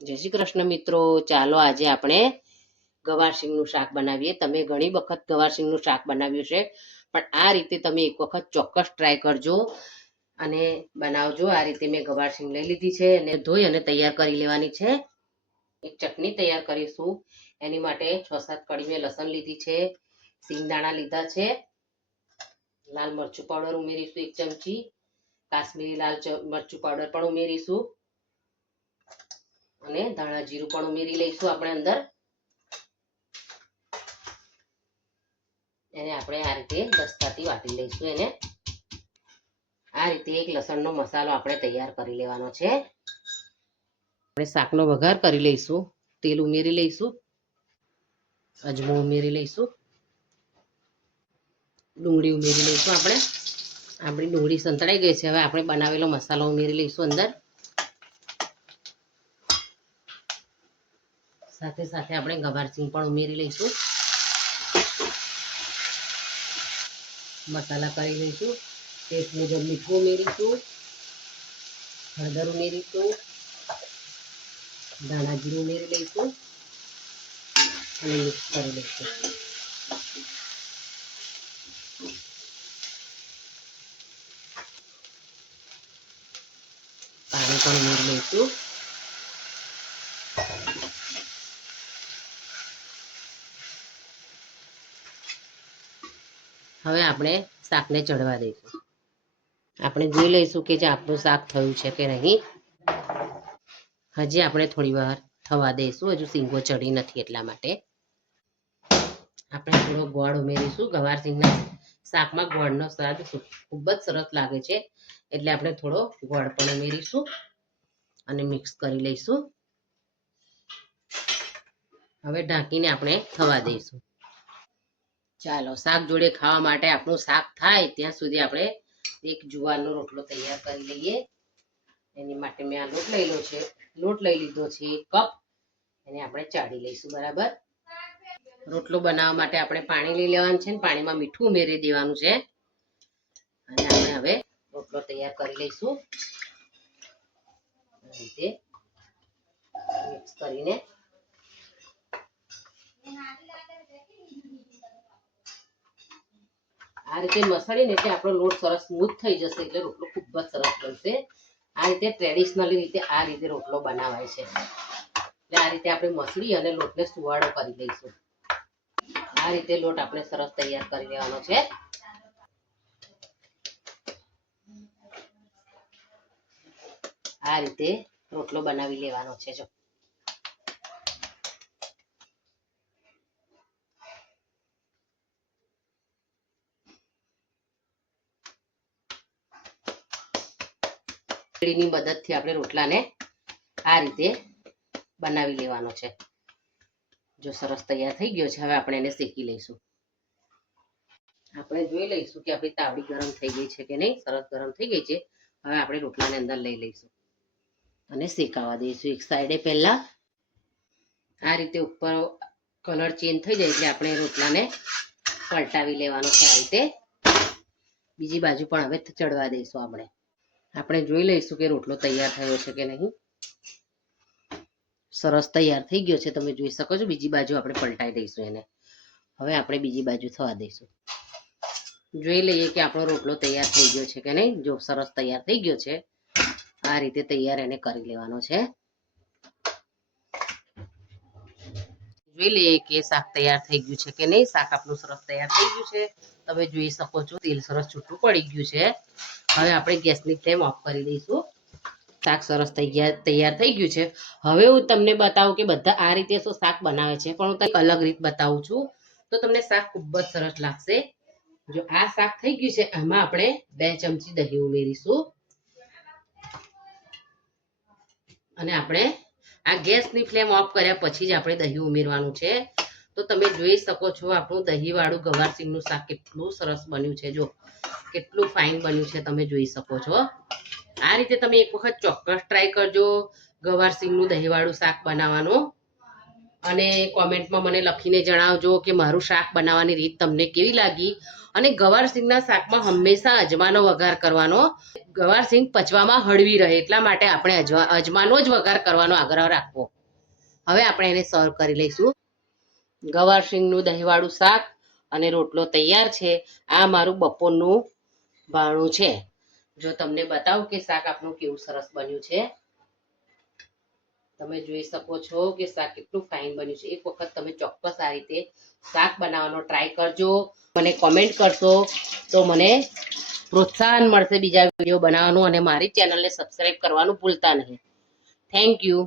જય શ્રી કૃષ્ણ મિત્રો, ચાલો આજે આપણે ગવારસિંગનું શાક બનાવીએ. તમે ઘણી વખત ગવારસિંગનું શાક બનાવ્યું છે, પણ આ રીતે તમે એક વખત ચોક્કસ ટ્રાય કરજો અને બનાવજો. આ રીતે મેં ગવારસિંગ લઈ લીધી છે અને ધોઈ અને તૈયાર કરી લેવાની છે. એક ચટણી તૈયાર કરીશું. એની માટે 6-7 કળી મેં લસણ લીધી છે, સિંગદાણા લીધા છે, લાલ મરચું પાવડર ઉમેરીશું 1 ચમચી, કાશ્મીરી લાલ મરચું પાવડર પણ ઉમેરીશું અને ધાણા જીરું પણ ઉમેરી લઈશું આપણે અંદર. એને આપણે આ રીતે દસ્તાથી વાટી લઈશું. એને આ રીતે એક લસણનો મસાલો આપણે તૈયાર કરી લેવાનો છે. આપણે શાકનો વઘાર કરી લઈશું. તેલ ઉમેરી લઈશું, અજમો ઉમેરી લઈશું, ડુંગળી ઉમેરી લઈશું. આપણી ડુંગળી સંતળાઈ ગઈ છે. હવે આપણે બનાવેલો મસાલો ઉમેરી લઈશું અંદર. સાથે સાથે આપણે ગવારસિંગ પણ ઉમેરી લઈશું. મસાલા કરી લઈશું. ટેસ્ટ મુજબ મીઠું ઉમેરીશું, હળદર ઉમેરીશું, ધાણા જીરું ઉમેરી લઈશું અને મિક્સ કરી લઈશું. પાણી પણ ઉમેરી લઈશું. હવે આપણે શાકને ચડવા દઈશું. આપણે જોઈ લઈશું કે જે આપણું શાક થયું છે કે નહીં. હજી આપણે થોડી વાર થવા દઈશું, હજુ સિંગો ચડી નથી એટલા માટે. આપણે થોડો ગોળ ઉમેરીશું. ગવારસિંગના શાકમાં ગોળનો સ્વાદ ખૂબ જ સરસ લાગે છે, એટલે આપણે થોડો ગોળ પણ ઉમેરીશું અને મિક્સ કરી લઈશું. હવે ઢાંકીને આપણે થવા દઈશું. ચાલો, શાક જોડે ખાવા માટે આપણું શાક થાય ત્યાં સુધી આપણે એક જુવારનો રોટલો તૈયાર કરી લઈએ. એની માટે મેં આ લોટ લઈ લીધો છે 1 કપ. એને આપણે ચાળી લઈશું બરાબર. રોટલો બનાવવા માટે આપણે પાણી લઈ લેવાનું છે, પાણીમાં મીઠું ઉમેરી દેવાનું છે અને આપણે હવે રોટલો તૈયાર કરી લઈશું. આ રીતે મિક્સ કરીને આ રીતે મસળીને એટલે આપણો લોટ સરસ સ્મૂથ થઈ જશે, એટલે રોટલો ખૂબ જ સરસ બનશે. આ રીતે ટ્રેડિશનલી રીતે આ રીતે રોટલો બનાવાય છે. એટલે આ રીતે આપણે મસળી અને લોટને સુવાળો કરી લઈશું. આ રીતે લોટ આપણે સરસ તૈયાર કરી લેવાનો છે. આ રીતે રોટલો બનાવી લેવાનો છે. જો ની મદદથી આપણે રોટલાને આ રીતે બનાવી લેવાનો છે. જો સરસ તૈયાર થઈ ગયો છે, હવે આપણે એને શેકી લઈશું. આપણે જોઈ લઈશું કે આપણી તાવડી ગરમ થઈ ગઈ છે કે નહીં. સરસ ગરમ થઈ ગઈ છે. હવે આપણે રોટલાને અંદર લઈ લઈશું અને શેકાવા દઈશું. એક સાઈડે પહેલા આ રીતે ઉપર કલર ચેન્જ થઈ જાય એટલે આપણે રોટલાને પલટાવી લેવાનો છે. આ રીતે બીજી બાજુ પણ હવે ચડવા દઈશું. આપણે જોઈ લઈશું કે રોટલો તૈયાર થયો છે કે નહીં. સરસ તૈયાર થઈ ગયો છે, તમે જોઈ શકો છો. બીજી બાજુ આપણે પલટાઈ દઈશું એને. હવે આપણે બીજી બાજુ થવા દઈશું. જોઈ લઈએ કે આપણો રોટલો તૈયાર થઈ ગયો છે કે નહીં. જો સરસ તૈયાર થઈ ગયો છે. આ રીતે તૈયાર એને કરી લેવાનો છે. જોઈ લઈએ કે શાક તૈયાર થઈ ગયું છે કે નહીં. શાક આપણું સરસ તૈયાર થઈ ગયું છે, તમે જોઈ શકો છો. તેલ સરસ છૂટું પડી ગયું છે. હવે આપણે ગેસની ફ્લેમ ઓફ કરી દઈશું. શાક સરસ તૈયાર થઈ ગયું છે. હવે હું તમને બતાવું કે બધા આ રીતે શું શાક બનાવે છે, પણ હું તમને અલગ રીત બતાવું છું, તો તમને શાક ખૂબ જ સરસ લાગશે. જો આ શાક થઈ ગયું છે, આમાં આપણે 2 ચમચી દહીં ઉમેરીશું અને આપણે આ ગેસની ફ્લેમ ઓફ કર્યા પછી જ આપણે દહીં ઉમેરવાનું છે. તો તમે જોઈ શકો છો આપણું દહીંવાળું ગવારસિંગનું શાક કેટલું સરસ બન્યું છે. જો કેટલું ફાઇન બન્યું છે, તમે જોઈ શકો છો. આ રીતે તમે એક વખત ચોક્કસ ટ્રાય કરજો ગવારસિંગનું દહીંવાળું શાક બનાવવાનું અને કોમેન્ટમાં મને લખીને જણાવજો કે મારું શાક બનાવવાની રીત તમને કેવી લાગી અને ગવારસિંગના શાકમાં હંમેશા અજમાનો વઘાર કરવાનો. ગવારસિંગ પચવામાં હળવી રહે એટલા માટે આપણે અજમાનો જ વઘાર કરવાનો આગ્રહ રાખવો. હવે આપણે એને સર્વ કરી લઈશું. ગવારસિંગનું દહીંવાળું શાક અને રોટલો તૈયાર છે. આ મારું બપોરનું ભાણું છે. જો તમને બતાવું કે શાક આપણું કેવું સરસ બન્યું છે. તમે જોઈ શકો છો કે શાક કેટલું ફાઇન બન્યું છે. એક વખત તમે ચોક્કસ આ રીતે શાક બનાવવાનો ટ્રાય કરજો. મને કોમેન્ટ કરશો તો મને પ્રોત્સાહન મળશે બીજા વિડીયો બનાવવાનું, અને મારી ચેનલને સબસ્ક્રાઇબ કરવાનું ભૂલતા નહીં. Thank you.